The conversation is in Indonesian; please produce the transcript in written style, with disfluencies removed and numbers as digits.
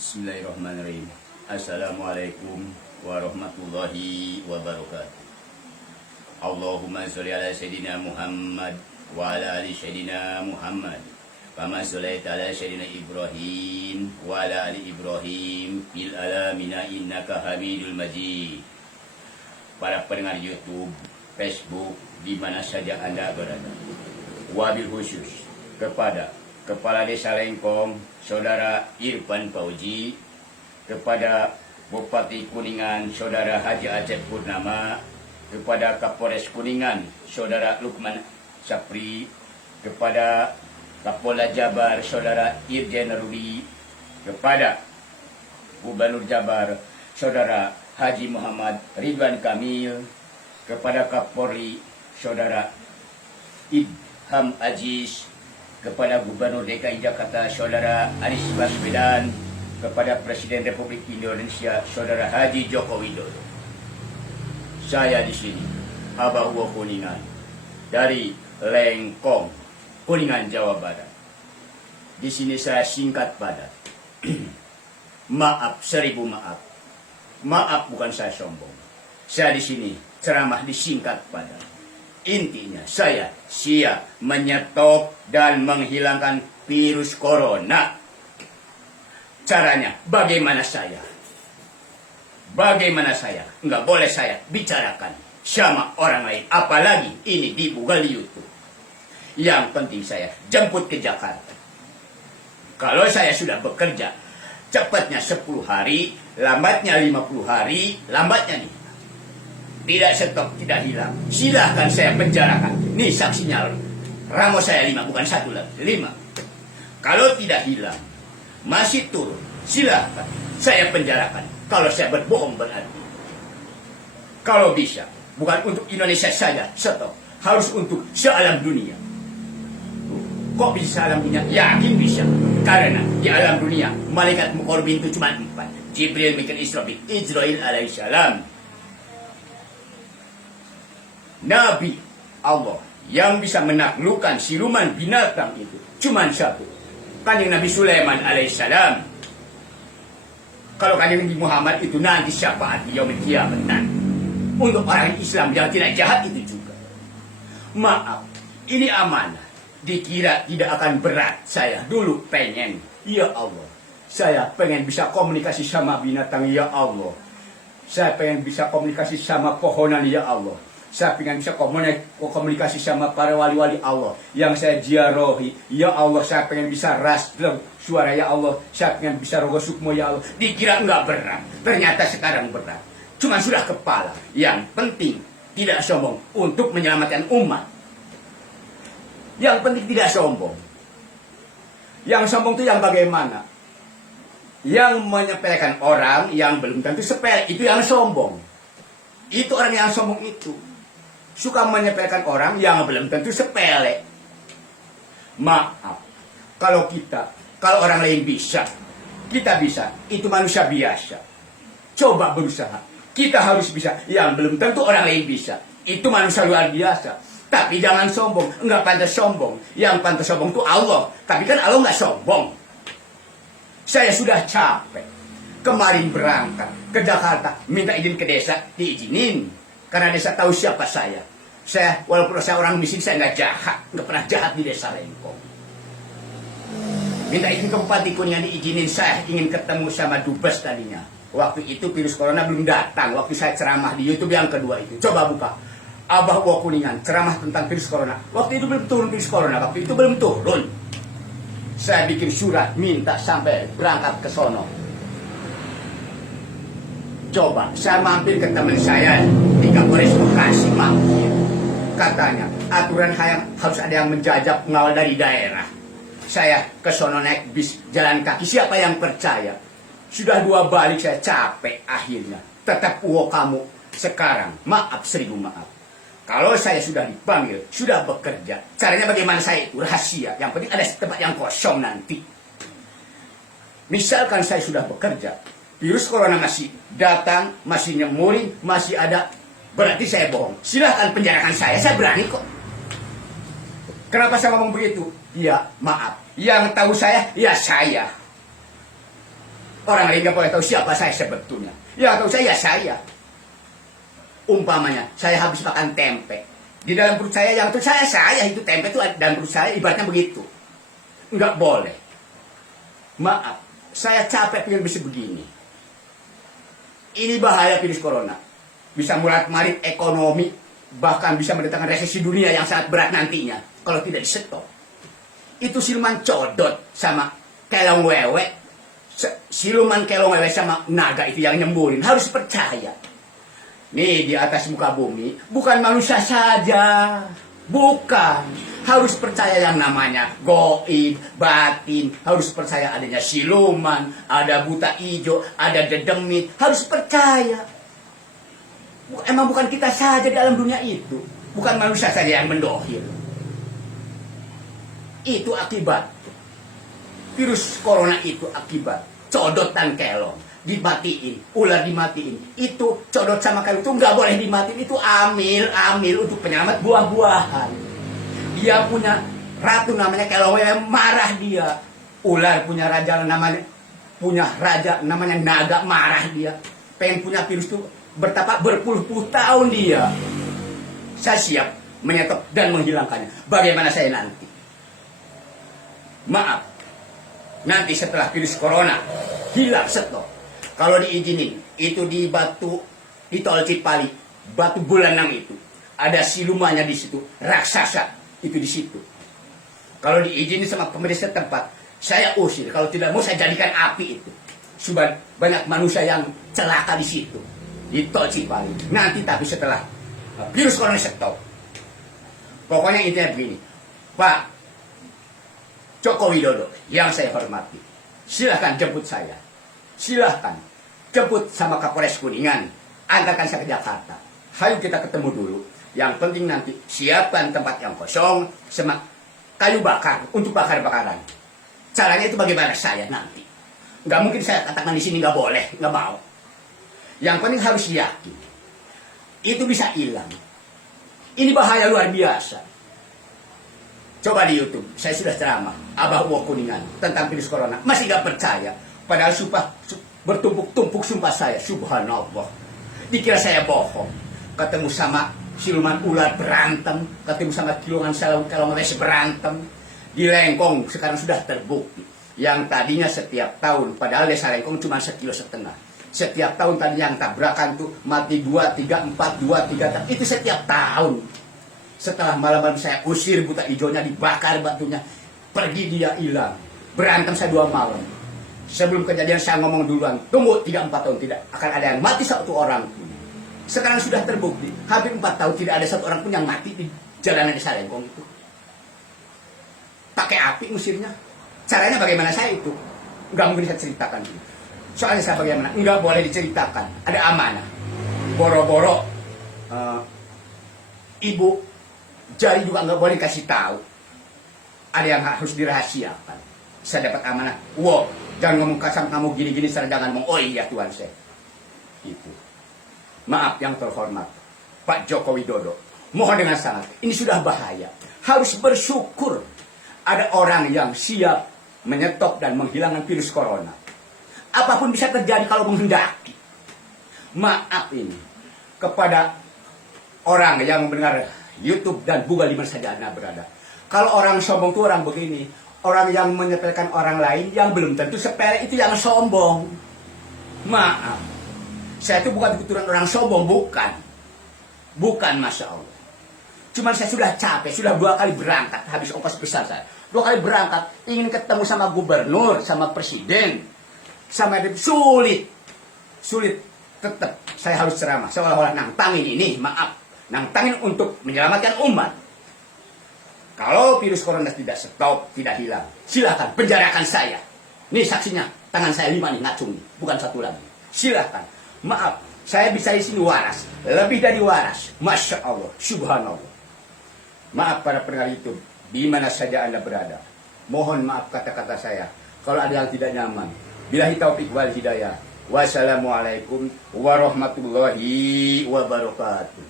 Bismillahirrahmanirrahim. Assalamualaikum warahmatullahi wabarakatuh. Allahumma sholli ala sayyidina Muhammad wa ala ali sayyidina Muhammad. Kama sholaita ala sayyidina Ibrahim wa ala ali Ibrahim fil alamina innaka Hamidul Majid. Para pendengar YouTube, Facebook, di mana saja Anda berada. Wabil khusus kepada Kepala Desa Lengkong, Saudara Irfan Fauzi, kepada Bupati Kuningan, Saudara Haji Acep Purnama, kepada Kapolres Kuningan, Saudara Lukman Sapri, kepada Kapolda Jabar, Saudara Irjen Rudi, kepada Gubernur Jabar, Saudara Haji Muhammad Ridwan Kamil, kepada Kapolri, Saudara Idham Aziz, kepada Gubernur DKI Jakarta, Saudara Anies Baswedan, kepada Presiden Republik Indonesia, Saudara Haji Joko Widodo. Saya di sini, Abah Uwo Kuningan, dari Lengkong, Kuningan, Jawa Barat. Di sini saya singkat padat. Maaf, 1000 maaf. Maaf, bukan saya sombong. Saya di sini ceramah disingkat padat. Intinya saya siap menyetop dan menghilangkan virus corona. Caranya bagaimana saya? Bagaimana saya? Enggak boleh saya bicarakan sama orang lain. Apalagi ini dibuka di YouTube. Yang penting saya jemput ke Jakarta. Kalau saya sudah bekerja, cepatnya 10 hari, lambatnya 50 hari, lambatnya nih. Tidak stop, tidak hilang. Silahkan saya penjarakan. Nih saksinya. Ramos saya 5, bukan 1 lagi. 5. Kalau tidak hilang, masih turun, silahkan saya penjarakan. Kalau saya berbohong berarti. Kalau bisa, bukan untuk Indonesia saja, stop. Harus untuk sealam dunia. Kok bisa alam dunia? Yakin bisa. Karena di alam dunia, malaikat muqarrabin itu cuma 4. Jibril, Mikail, Israil alaihissalam. Nabi Allah yang bisa menaklukkan siluman binatang itu cuma 1. Kanjeng Nabi Sulaiman alaihissalam. Kalau kanjeng Nabi Muhammad itu nanti syafaat di yaumil kiamat nanti. Untuk orang Islam yang tidak jahat itu juga. Maaf, ini amanah. Dikira tidak akan berat. Saya dulu pengen, ya Allah, saya pengen bisa komunikasi sama binatang, ya Allah. Saya pengen bisa komunikasi sama pohonan, ya Allah. Saya ingin bisa komunikasi sama para wali-wali Allah yang saya ziarahi. Ya Allah, saya pengen bisa rasdem suara, ya Allah. Saya pengen bisa rogo sukmo, ya Allah. Dikira enggak berat, ternyata sekarang berat. Cuma sudah kepala. Yang penting tidak sombong untuk menyelamatkan umat. Yang penting tidak sombong. Yang sombong itu yang bagaimana? Yang menyepelekan orang yang belum tentu sepele, itu yang sombong. Itu orang yang sombong itu. Suka menyepelekan orang yang belum tentu sepele. Maaf, kalau orang lain bisa, kita bisa, itu manusia biasa. Coba berusaha, kita harus bisa, yang belum tentu orang lain bisa. Itu manusia luar biasa. Tapi jangan sombong, enggak pantas sombong. Yang pantas sombong itu Allah, tapi kan Allah enggak sombong. Saya sudah capek. Kemarin berangkat ke Jakarta, minta izin ke desa, diizinin. Karena desa tahu siapa saya. Saya, walaupun saya orang miskin, saya nggak jahat. Nggak pernah jahat di desa Lengkong. Minta izin ke Bupati Kuningan, diizinin. Saya ingin ketemu sama Dubes tadinya. Waktu itu virus corona belum datang. Waktu saya ceramah di YouTube yang kedua itu. Coba buka. Abah Uwo Kuningan, ceramah tentang virus corona. Waktu itu belum turun virus corona. Waktu itu belum turun. Saya bikin surat, minta sampai berangkat ke sono. Coba, saya mampir ke teman saya di Kapolres Bekasi, mampir. Katanya, aturan harus ada yang menjajab pengawal dari daerah. Saya ke sono naik bis, jalan kaki, siapa yang percaya? Sudah 2 balik, saya capek akhirnya. Tetap Uwo kamu sekarang, maaf 1000 maaf. Kalau saya sudah dipanggil, sudah bekerja, caranya bagaimana saya itu rahasia. Yang penting ada tempat yang kosong nanti. Misalkan saya sudah bekerja, virus corona masih datang, masih nyemurin, masih ada, berarti saya bohong. Silahkan penjarakan saya berani kok. Kenapa saya ngomong begitu? Ya, maaf. Yang tahu saya, ya saya. Orang lain nggak boleh tahu siapa saya sebetulnya. Yang tahu saya ya saya. Umpamanya, saya habis makan tempe. Di dalam perut saya yang itu saya itu tempe itu dalam perut saya ibaratnya begitu. Nggak boleh. Maaf, saya capek pengen bisa begini. Ini bahaya virus corona. Bisa murat-marit ekonomi, bahkan bisa mendatangkan resesi dunia yang sangat berat nantinya kalau tidak disetop. Itu siluman codot sama kelong wewe. Siluman kelong wewe sama naga itu yang nyemburin. Harus percaya. Nih di atas muka bumi bukan manusia saja. Bukan. Harus percaya yang namanya goib, batin. Harus percaya adanya siluman, ada buta ijo, ada dedemit. Harus percaya. Emang bukan kita saja di alam dunia itu. Bukan manusia saja yang mendohir. Itu akibat. Virus corona itu akibat. Codot dan kelong. Dimatiin. Ular dimatiin. Itu codot sama kelong itu nggak boleh dimatiin. Itu amil untuk penyelamat buah-buahan. Dia punya ratu namanya kelong wewe, marah dia. Ular punya raja namanya naga, marah dia. Pengen punya virus itu bertapak berpuluh-puluh tahun dia. Saya siap menyetop dan menghilangkannya. Bagaimana saya nanti? Maaf. Nanti setelah virus corona hilang stop. Kalau diizinin, itu di di tol Cipali, batu bulanang itu. Ada silumannya di situ, raksasa itu di situ. Kalau diizinin sama pemerintah setempat, saya usir. Kalau tidak mau saya jadikan api itu. Sudah banyak manusia yang celaka di situ, di tol Cipali. Nanti tapi setelah virus corona stop. Pokoknya intinya begini, Pak Joko Widodo yang saya hormati, silahkan jemput saya. Silahkan jemput sama Kapolres Kuningan, antarkan saya ke Jakarta. Ayo kita ketemu dulu. Yang penting nanti siapkan tempat yang kosong sama kayu bakar untuk bakar-bakaran. Caranya itu bagaimana saya nanti. Nggak mungkin saya katakan di sini nggak boleh, nggak mau. Yang penting harus yakin. Itu bisa hilang. Ini bahaya luar biasa. Coba di YouTube, saya sudah ceramah, Abah Uwo Kuningan, tentang virus corona. Masih gak percaya. Padahal bertumpuk-tumpuk sumpah saya, subhanallah. Dikira saya bohong. Ketemu sama siluman ular berantem, ketemu sama kilungan kelong berantem. Di Lengkong sekarang sudah terbukti. Yang tadinya setiap tahun, padahal desa Lengkong cuma 1,5 kilo. Setiap tahun tadi yang tabrakan tuh mati 2, 3, 4, 2, 3, itu setiap tahun. Setelah malam-malam saya usir buta hijaunya, dibakar batunya, pergi dia hilang. Berantem saya 2 malam. Sebelum kejadian saya ngomong duluan, tunggu 3-4 tahun tidak akan ada yang mati 1 orang pun. Sekarang sudah terbukti, hampir 4 tahun tidak ada 1 orang pun yang mati di jalanan desa Lengkong itu. Pakai api ngusirnya. Caranya bagaimana saya itu? Nggak mungkin saya ceritakan. Soalnya saya bagaimana? Nggak boleh diceritakan. Ada amanah. Boro-boro ibu jari juga nggak boleh kasih tahu. Ada yang harus dirahasiakan. Saya dapat amanah. Wow, jangan ngomong kasar kamu gini-gini. Saya jangan ngomong, oh iya Tuhan saya. Itu. Maaf yang terhormat, Pak Joko Widodo. Mohon dengan sangat. Ini sudah bahaya. Harus bersyukur ada orang yang siap menyetop dan menghilangkan virus corona. Apapun bisa terjadi kalau menghendaki. Maaf ini kepada orang yang mendengar YouTube dan Google di mana saja Anda berada. Kalau orang sombong itu orang begini. Orang yang menyepelekan orang lain yang belum tentu sepele itu yang sombong. Maaf. Saya itu bukan keturunan orang sombong, bukan. Bukan, Masya Allah. Cuman saya sudah capek, sudah 2 kali berangkat, habis ongkos besar saya. 2 kali berangkat, ingin ketemu sama gubernur, sama presiden, sama sulit. Sulit. Tetap saya harus ceramah. Seolah-olah nantangin ini, maaf. Nantangin untuk menyelamatkan umat. Kalau virus corona tidak stop, tidak hilang, silakan penjarakan saya. Nih saksinya, tangan saya 5 nih, ngacung nih, bukan 1 lagi. Silakan. Maaf, saya bisa di sini waras, lebih dari waras. Masya Allah, subhanallah. Maaf para pendengar YouTube, di mana saja Anda berada. Mohon maaf kata-kata saya, kalau ada yang tidak nyaman. Billahi taufiq wal hidayah. Wassalamualaikum warahmatullahi wabarakatuh.